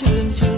Xin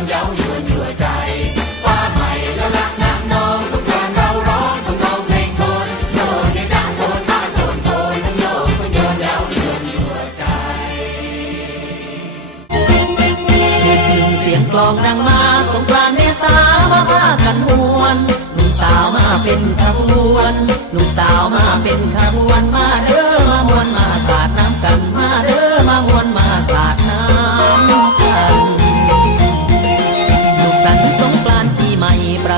วเย้ายวยั่ใจว่าใหม่แล้วรักน้องสงกรานเราร้องทำเราเพลงโคนโยให้จ้งโคนมาโจนโคนทั้งโยนคนโยนยาวนยั่วใจเสียงกลองดังมาสงกรานเมษามาพากันวนลูกสาวมาเป็นขบวน ลูกสาวมาเป็นขบวนมาเด้อมามวนมาสา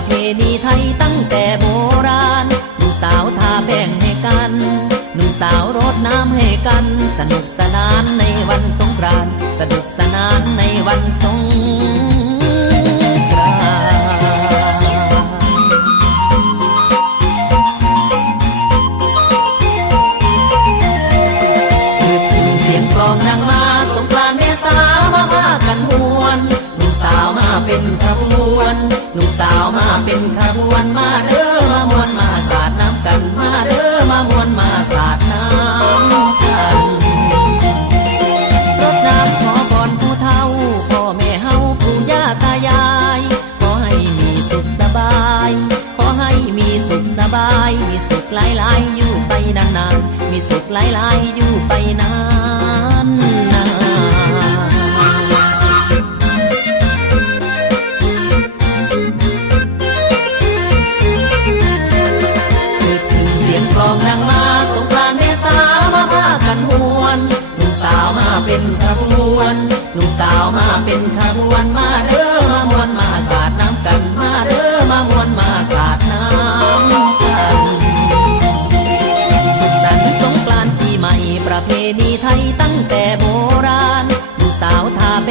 เพณีไทยตั้งแต่โบราณหนุ่มสาวทาแป้งให้กัน หนุ่มสาวรดน้ำให้กัน สนุกสนานในวันสงกรานต์ หลายๆอยู่ไปนา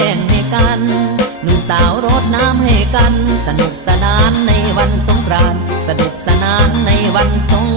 แข่งในกันหนุ่มสาวรดน้ำให้กัน สนุกสนานในวันสงกรานต์สนุกสนานในวันสง